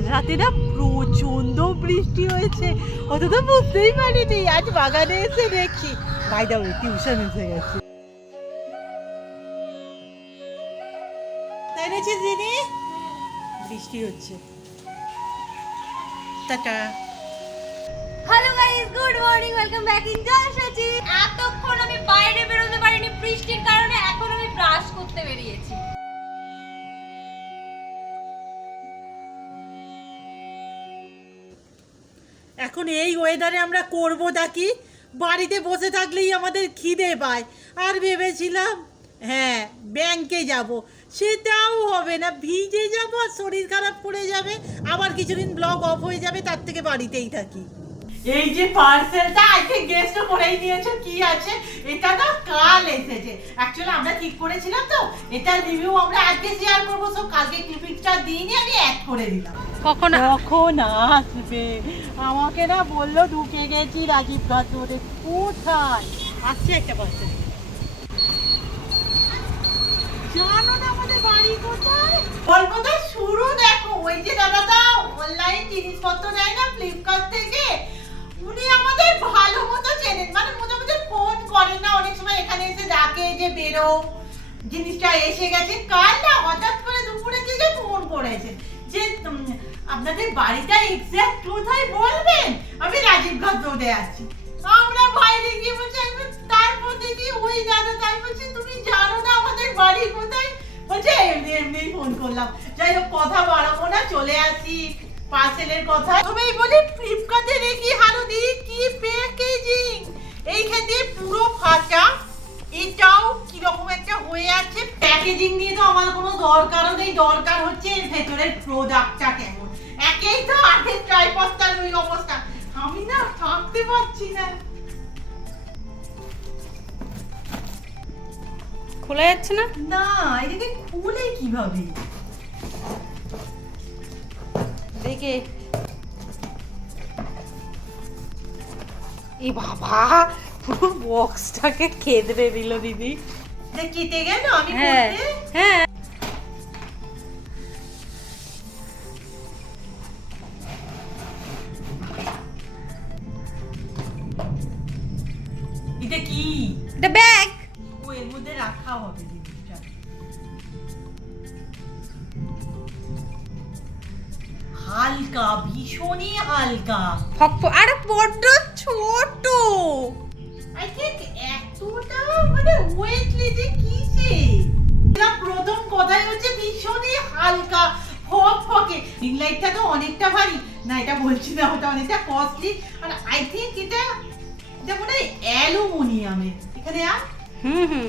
কাল রাতে না প্রচণ্ড বৃষ্টি হয়েছে। অত তো বুঝতেই পারিনি, আজ বাগানে এসে দেখি। ভাই দাও টিউশন এসে গেছে। তাই বৃষ্টি হচ্ছে। Tata. Hello guys good morning welcome back in এতক্ষণ এখন এই ওয়েদারে আমরা করব কি? বাড়িতে বসে থাকলেই আমাদের খিদে পায়। আর ভেবেছিলাম হ্যাঁ ব্যাংকে যাব। সেটাও হবে না, ভিজে যাব আর শরীর খারাপ পড়ে যাবে। আবার কিছুদিন ব্লগ অফ হয়ে যাবে, তার থেকে বাড়িতেই থাকি। এই যে পার্সেলটা আজকে গেস্ট করেই নিয়েছো কি আছে? এটা না কাল এসেছে। অ্যাকচুয়ালি আমরা ঠিক করেছিলাম তো। এটা রিভিউ আমরা আজকে শেয়ার করব সো কালকে ক্লিপিংসটা দিয়ে নিয়ে আমি অ্যাড করে দিলাম। কখন কখন আসবে? আমাকে না বলল ঢুকে গেছি রাজীব ঘাটরে কোথায়? আসছে একটা বাসে জানো না আমাদের বাড়ি কোথায়? গল্পটা শুরু দেখো। ওই যে দাদাটা অনলাইন জিনিসপত্র নেয় না ফ্লিপকার্ট থেকে, উনি আমাদের ভালো মতো চেনেন। মানে মোটামুটি ফোন করেন না। অনেক সময় এখানে এসে ডাকে যে বেরো। জিনিসটা এসে গেছে। কাল না হঠাৎ করে দুপুরে দিকে ফোন করেছেন যে আপনাদের বাড়িটা এক্সাক্ট কোথায় বলবেন? আমি রাজীব ঘাট রোডে আছি। আমরা বাইরে গিয়ে বলছি তারপর দেখি ওই দাদা তাই বলছি, তুমি জানো না আমাদের বাড়ি কোথায়? বলছে, এমনি এমনি ফোন করলাম। যাই হোক, কথা বাড়াবো না, চলে আসি। পার্সেলের কথা। তবেই বলি, ফ্লিপকার্টে দেখি, হারুদি, কি প্যাকেজিং এইখান দিয়ে পুরো ফাটা এটাও কীরকম একটা হয়ে আছে? প্যাকেজিং নিয়ে তো আমার কোনো দরকারও নেই। দরকার হচ্ছে এর ভেতরের প্রোডাক্টটা কেমন একেই তো আগের ট্রাইপডটার ওই অবস্থা। আমি না পারছি না। খোলা যাচ্ছে না? না এটাকে খুলে কীভাবে? দেখে। এ বাবা পুরো বক্সটাকে খেদড়ে দিল দিদি। কেটে গেল আমি হ্যাঁ হ্যাঁ। হালকা ভীষণই হালকা। ফক আরে বড্ড ছোট। আই থিংক এতটা মানে ওয়েটলি যে কিসে? এটা প্রথম কথাই হচ্ছে ভীষণই হালকা ফক ফকে। রিং লাইটটা তো অনেকটা ভারী। না এটা বলছি না ওটা অনেকটা কস্টলি আর আই থিংক এটা এটা মনে হয় অ্যালুমিনিয়ামের। এখানে আর হুম হুম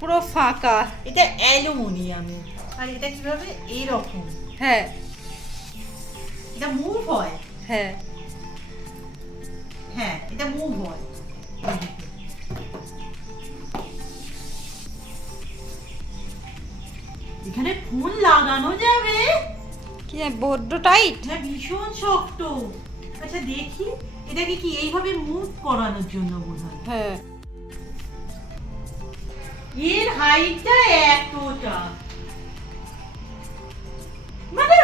পুরো ফাঁকা। এটা অ্যালুমিনিয়ামের। আর এটা কীভাবে? এইরকম হ্যাঁ। এটা মুভ হয়। হ্যাঁ। হ্যাঁ এটা মুভ হয়। এখানে ফুল লাগানো যাবে। কি বড্ড টাইট এটা ভীষণ শক্ত। আচ্ছা দেখি। এটাকে কি এইভাবে মুভ করানোর জন্য বোধ হয়? হ্যাঁ। এর হাইটটা এতটা।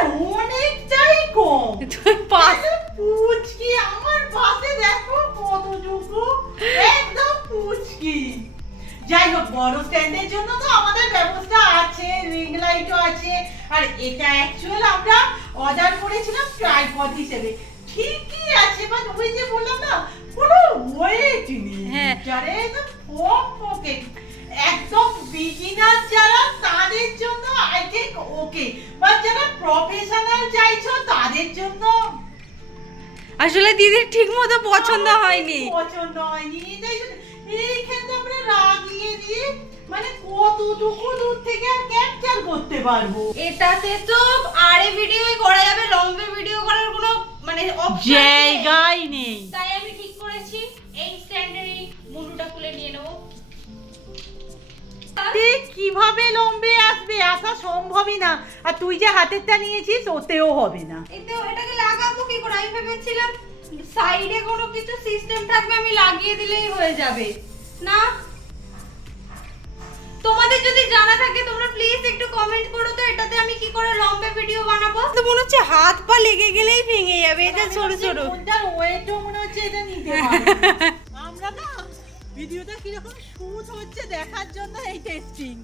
অনেকটাই কম। তুই পুচকি আমার পাশে দেখো কতটুকু একদম পুচকি। যাই হোক বড় স্ট্যান্ডের জন্য তো আমাদের ব্যবস্থা আছে রিং লাইটও আছে। আর এটা অ্যাকচুয়াল আমরা অর্ডার করেছিলাম ট্রাইপড হিসেবে। ঠিকই আছে বাট ওই যে বললাম না কোনো ওয়েট নেই। হ্যাঁ। ফক ফকে একদম বিগিনার যারা তাদের জন্য আই থিঙ্ক ওকে বা যারা প্রফেশনাল তাদের জন্য? আসলে দিদির ঠিক মতো পছন্দ হয়নি। পছন্দ হয়নি। এটাই এইখানে আমরা দিয়ে মানে কতটুকু দূর থেকে আর ক্যাপচার করতে পারব? এটাতে তো আরে ভিডিওই করা যাবে লম্বে ভিডিও করার কোনো মানে জায়গাই নেই। তাই আমি ঠিক করেছি। এই স্ট্যান্ডের মুন্ডুটা খুলে নিয়ে নেব। কীভাবে লম্বে আসবে আসা সম্ভবই না। আর তুই যে হাতেরটা নিয়েছিস ওতেও হবে না। এটাকে লাগাবো কি করে? আমি ভেবেছিলাম সাইডে কোনো কিছু সিস্টেম থাকবে আমি লাগিয়ে দিলেই হয়ে যাবে। না? তোমাদের যদি জানা থাকে তোমরা প্লিজ একটু কমেন্ট করো তো এটাতে আমি কি করে লম্বা ভিডিও বানাবো? তো মনে হচ্ছে হাত পা লেগে গেলেই ভেঙে যাবে এটা ছোট ছোট কোনটার ওয়েটও মনে হচ্ছে এটা নিতে। আমরা না ভিডিওটা কীরকম শুট হচ্ছে দেখার জন্য এই টেস্টিং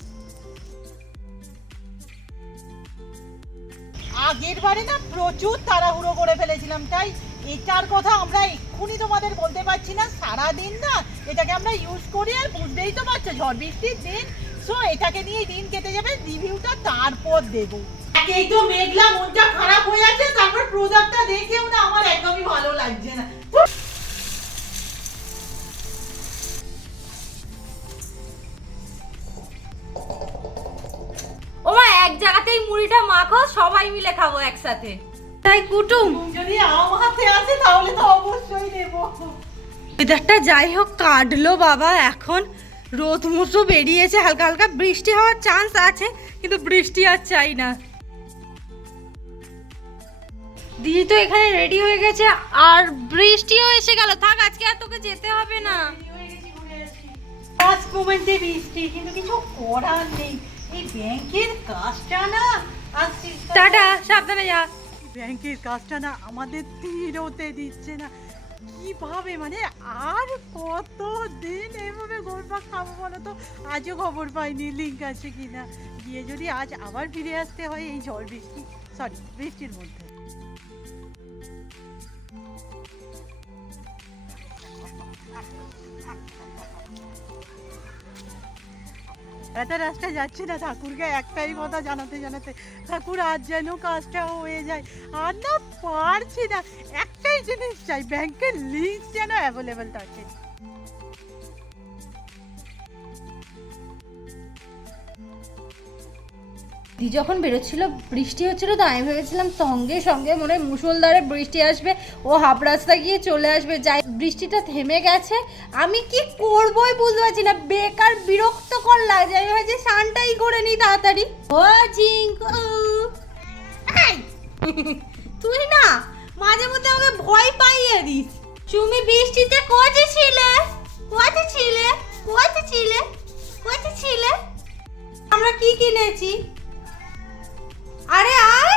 আগের বারে না প্রচুর তাড়াহুড়ো করে ফেলেছিলাম, তাই এটার কথা আমরা এক্ষুনি তোমাদের বলতে পারছি না। সারাদিন না এটাকে আমরা ইউজ করি আর বুঝতেই তো পারছ, ঝড় বৃষ্টির দিন। সো এটাকে নিয়ে দিন কেটে যাবে রিভিউটা তারপর দেবো। একেই তো মেঘলা, মনটা খারাপ হয়ে যাচ্ছে, তারপর প্রোডাক্টটা দেখেও না আমার একদমই ভালো লাগছে না। মুড়িটা মাখো সবাই মিলে খাব একসাথে। তাই কুটুম। যদি আম হাতে আসে তাহলে তো অবশ্যই নেব। ওয়েদারটা যাই হোক কাটলো বাবা এখন রোদ মুসো বেরিয়েছে হালকা হালকা বৃষ্টি হওয়ার চান্স আছে কিন্তু বৃষ্টি আর চাই না। দিদি তো এখানে রেডি হয়ে গেছে আর বৃষ্টিও এসে গেল। থাক আজকে আর তোকে যেতে হবে না। বৃষ্টি কিন্তু কিছু করার নেই। এই ব্যাংকের কাজটা না টাটা, সাবধানে যা। ব্যাংকের কাজটা না আমাদের তীর হতে দিচ্ছে না। কীভাবে মানে আর কত দিন এভাবে গোলপাক খাব বলো তো? আজও খবর পাইনি লিঙ্ক আছে কিনা? গিয়ে যদি আজ আবার ফিরে আসতে হয় এই ঝড় বৃষ্টি সরি বৃষ্টির মধ্যে। এত রাস্তায় যাচ্ছি না ঠাকুরকে, একটাই কথা জানাতে জানাতে। ঠাকুর আজ যেন কাজটা হয়ে যায়। আর না পারছি না, একটাই জিনিস চাই, ব্যাংকের লিস্ট যেন অ্যাভেলেবেল থাকে। দি যখন বেরোচ্ছিল, বৃষ্টি হচ্ছিল তো আমি ভেবেছিলাম সঙ্গে সঙ্গে মনে হয় মুসলধারে বৃষ্টি আসবে, ও হাফ রাস্তা গিয়ে চলে আসবে। যাই বৃষ্টিটা থেমে গেছে। আমি কি করবোই বুঝতে পারছি না, বেকার বিরক্তকর লাগছে। আমি ভাবছি স্নানটাই করে নিই তাড়াতাড়ি। ও চিঙ্কু তুই না মাঝে মধ্যে আমাকে ভয় পাইয়ে দিস। তুমি বৃষ্টিতে কোথায় ছিলে? কোথায় ছিলে? কোথায় ছিলে? কোথায় ছিলে? আমরা কি কিনেছি? আরে আয়।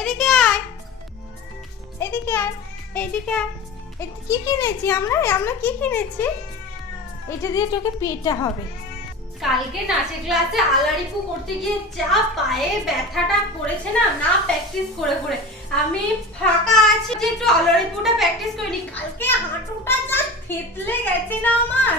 এদিকে আয়। এদিকে আয়। এদিকে আয়। এদিকে কি কিনেছি আমরা? আমরা কি কিনেছি? এটা দিয়ে তোকে পেটা হবে। কালকে নাচের ক্লাসে আলারিপু করতে গিয়ে যা পায়ে ব্যথাটা করেছে না না প্র্যাকটিস করে করে। আমি ফাঁকা আছি যে একটু আলারিপুটা প্র্যাকটিস করিনি। কালকে হাঁটুটা যা থেতলে গেছে না আমার।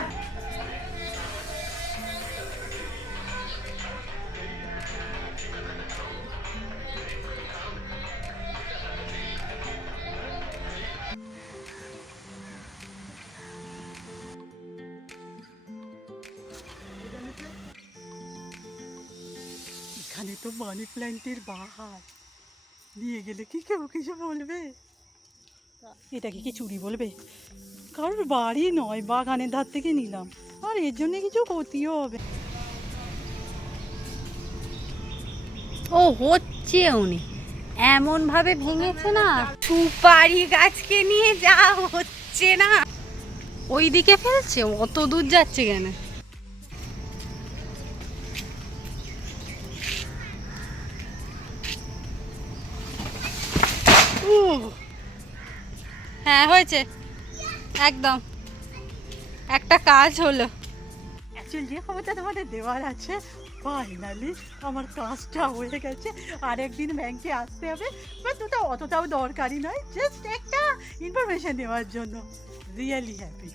তো মানি প্ল্যান্টের বাহার। নিয়ে গেলে কি কেউ কিছু বলবে? এটাকে কি চুরি বলবে? কারোর বাড়ি নয়, বাগানের ধার থেকে নিলাম। আর এর জন্য কিছু ক্ষতিও হবে। ও, হচ্ছে উনি। এমন ভাবে ভেঙেছে না? সুপারি গাছকে নিয়ে যা হচ্ছে না। ওই দিকে ফেলছে? অত দূর যাচ্ছে কেন? হ্যাঁ হয়েছে। একদম। একটা কাজ হলো। অ্যাকচুয়ালি যে খবরটা তোমাদের দেওয়ার আছে ফাইনালি আমার কাজটা হয়ে গেছে। আর একদিন ব্যাংকে আসতে হবে। বাট ওটা অতটাও দরকারি নয় জাস্ট একটা ইনফরমেশন দেওয়ার জন্য। রিয়েলি হ্যাপি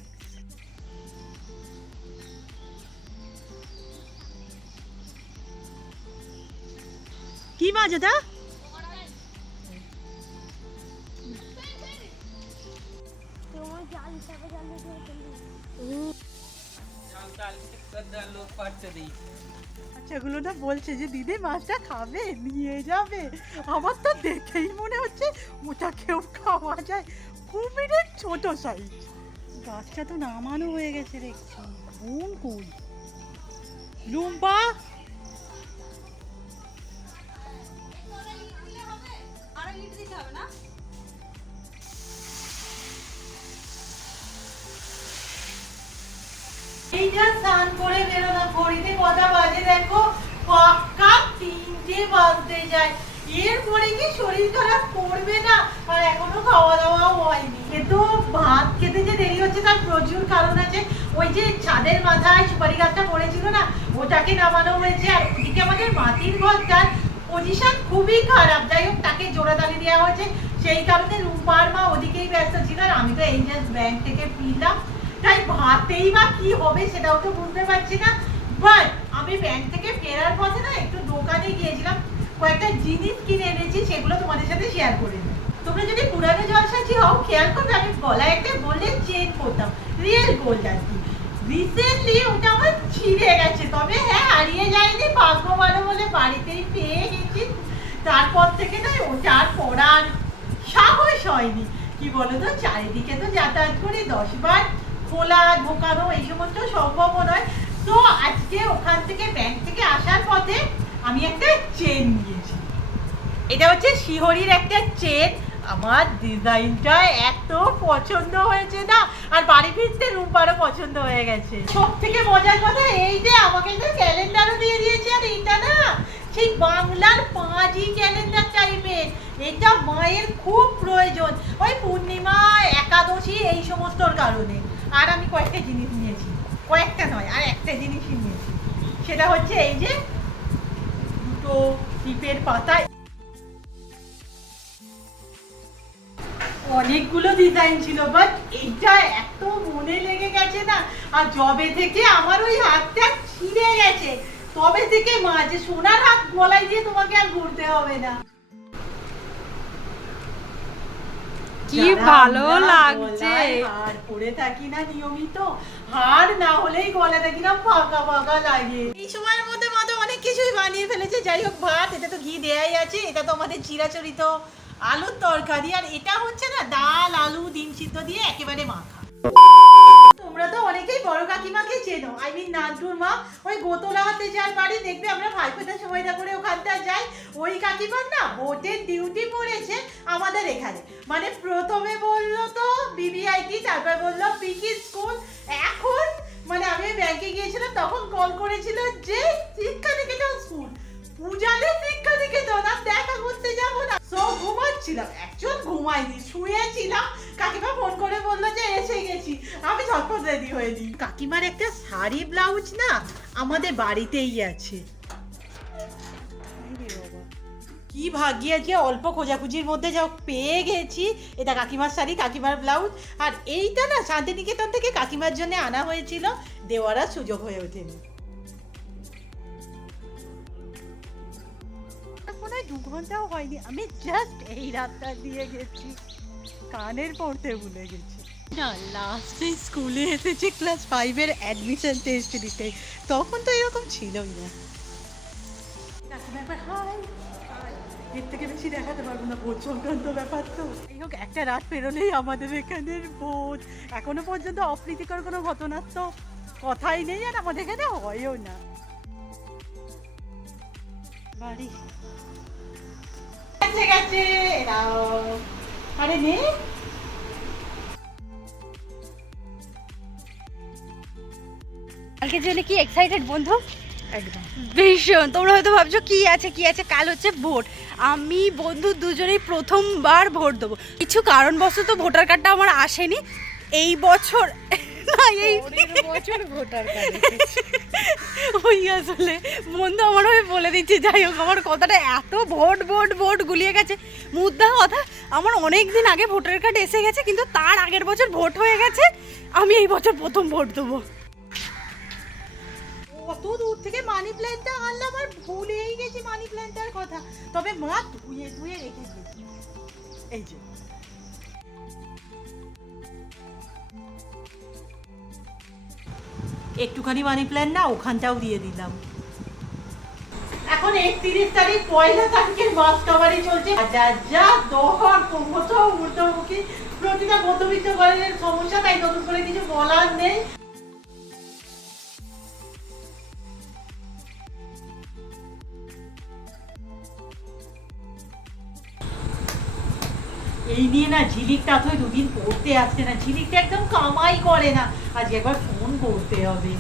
কি মাছ এটা বাচ্চাগুলো না বলছে যে, দিদি, মাছটা খাবে? নিয়ে যাবে? আমার তো দেখেই মনে হচ্ছে ওটা কেউ খাওয়া যায়। কুমিরের ছোট সাইজ গাছটা তো নামানো হয়ে গেছে দেখছি বোন কই। লুম্বা! এই যা স্নান করে বেরোলাম ঘড়িতে দেখো? পাক্কা তিনটে বাজতে যায়। এরপরে কি শরীর খারাপ করবে না? আর এখনও খাওয়া দাওয়া হয়নি কিন্তু ভাত খেতে যে দেরি হচ্ছে, তার প্রচুর কারণ আছে। ওই যে ছাদের মাথায় সুপারি গাছটা পড়েছিল না, ওটাকে নামানো হয়েছে। আর ওদিকে আমাদের মাটির ঘরটার পজিশন খুবই খারাপ। যাই হোক, তাকে জোড়া দাঁড়িয়ে দেওয়া হয়েছে। সেই কারণে রূপার মা ওদিকেই ব্যস্ত ছিল, আর আমি তো এই জাস্ট ব্যাংক থেকে ফিরলাম তাই ভাতেই বা কি হবে সেটাও তো বুঝতে পারছি না। বাট আমি ব্যাংক থেকে ফেরার পথে না একটু দোকানে গিয়েছিলাম, কয়েকটা জিনিস কিনে এনেছি, সেগুলো তোমাদের সাথে শেয়ার করে নেব। তোমরা যদি পুরানো জলসাচি হও, খেয়াল করবে আমি গলায় একটা গোল্ডের চেন করতাম রিয়েল গোল্ড আর কি। রিসেন্টলি ওটা আমার ছিঁড়ে গেছে, তবে হ্যাঁ হারিয়ে যায়নি ভাগ্য ভালো বলে বাড়িতেই পেয়ে গেছি। তারপর থেকে না ওটা আর পড়ার সাহস হয়নি। কি বলো তো চারিদিকে তো যাতায়াত করি দশ বার খোলা ঢোকানো এই সমস্ত সম্ভব নয়। তো আজকে ওখান থেকে ব্যাংক থেকে আসার পথে আমি একটা চেন নিয়েছি। এটা হচ্ছে শিহরির একটা চেন আমার ডিজাইনটা এত পছন্দ হয়েছে না, আর বাড়ি ফিরতে রূপারও পছন্দ হয়ে গেছে। সব থেকে মজার কথা এই যে আমাকে একটা ক্যালেন্ডারও দিয়ে দিয়েছে, আর এটা না, সেই বাংলার পাঁচই ক্যালেন্ডার টাইপের এটা মায়ের খুব প্রয়োজন। ওই পূর্ণিমা, একাদশী, এই সমস্তর কারণে। আর আমি কয়েকটা জিনিস নিয়েছি। কয়েকটা নয়, আর একটা জিনিসই নিয়েছি। সেটা হচ্ছে এই যে দুটো টিপের পাতা। অনেকগুলো ডিজাইন ছিল বাট এইটা এত মনে লেগে গেছে না, আর জবে থেকে আমার ওই হাতটা ছিঁড়ে গেছে, তবে থেকে মা যে সোনার হাত গলায় দিয়ে তোমাকে আর ঘুরতে হবে না। কি ভালো লাগছে। আর পরে থাকি না নিয়মিত হার না হলেই গলা থাকি না ফাঁকা ফাঁকা লাগে। এই সময়ের মধ্যে মা তো অনেক কিছুই বানিয়ে ফেলেছে। যাই হোক ভাত এটা তো ঘি দেয়াই আছে এটা তো আমাদের চিরাচরিত আলুর তরকারি আর এটা হচ্ছে না ডাল আলু ডিম সিদ্ধ দিয়ে একেবারে মাখা। তোমরা তো অনেকেই বড় কাকিমাকে চেনো। আই মিন নান্টুর মা ওই গোতলা হাতে যার বাড়ি, দেখবে আমরা ভাইফোঁটার সময়টা করে ওখানটা যাই। ওই কাকিমার না ভোটের ডিউটি পড়েছে আমাদের এখানে। মানে প্রথমে বলল তো বিবিআইটি তারপর বলল পিকি স্কুল এখন মানে আমি ব্যাংকে গিয়েছিলাম, তখন কল করেছিল যে শিক্ষা নিকেতন স্কুল পূজালে শিক্ষা নিকেতন আর দেখা করতে যাব না। সো, ঘুমাচ্ছিলাম। অ্যাকচুয়াল ঘুমাইনি শুয়েছিলাম। কাকিমা ফোন করে বলল যে, এসে গেছি। আমি ঝটপট রেডি হয়ে দিই কাকিমার একটা শাড়ি ব্লাউজ না, আমাদের বাড়িতেই আছে। কি ভাগ্যে আজকে অল্প খোঁজাখুঁজির মধ্যে যা পেয়ে গেছি। এটা কাকিমার শাড়ি, কাকিমার ব্লাউজ আর এইটা না, শান্তিনিকেতন থেকে কাকিমার জন্য আনা হয়েছিল। দেওয়ার সুযোগ হয়ে ওঠেনি। দু ঘন্টাও হয়নি আমি জাস্ট এই রাতটা দিয়ে গেছি। কানের পড়তে ভুলে গেছি। না লাস্টে স্কুলে এসেছি ক্লাস ফাইভের অ্যাডমিশন টেস্ট দিতে। তখন তো এরকম ছিলই না। হাই এর থেকে বেশি দেখাতে পারব না ভোট সংক্রান্ত ব্যাপার তো। যাই হোক একটা রাত পেরোলেই আমাদের এখানের ভোট এখনও পর্যন্ত অপ্রীতিকর কোনো ঘটনার তো কথাই নেই আর আমাদের এখানে হয়ও না। বাড়ি গেছে গেছে এরাও। আরে নে কালকে জন্য কি এক্সাইটেড বন্ধু? একদম। ভীষণ। তোমরা হয়তো ভাবছ কি আছে কি আছে? কাল হচ্ছে ভোট। আমি বন্ধু দুজনেই প্রথমবার ভোট দেবো। কিছু কারণবশত ভোটার কার্ডটা আমার আসেনি। এই বছর এই বছর ওই আসলে বন্ধু আমার হয়ে বলে দিচ্ছি যাই হোক আমার কথাটা এত ভোট ভোট ভোট গুলিয়ে গেছে। মুদ্রা কথা আমার অনেক দিন আগে ভোটার কার্ড এসে গেছে কিন্তু তার আগের বছর ভোট হয়ে গেছে আমি এই বছর প্রথম ভোট দেবো। কত দূর থেকে মানি প্ল্যান্টটা আনলাম আর ভুলেই গেছি মানি প্ল্যান্টটার কথা। তবে মা ধুয়ে ধুয়ে রেখেছে। এই যে। একটুখানি মানি প্ল্যান না, ওখানটাও দিয়ে দিলাম। এখন একত্রিশ তারিখ, পয়লা তারিখের বাস কাভারি চলছে। যা যা দহর উল্টো ঊর্ধ্বমুখী, প্রতিটা মধ্যবিত্ত ঘরের সমস্যা, তাই নতুন করে কিছু বলার নেই। এই নিয়ে না ঝিলিকটা তো দুদিন পড়তে আসছে না। ঝিলিকটা একদম কামাই করে না। আজকে একবার ফোন করতে হবে।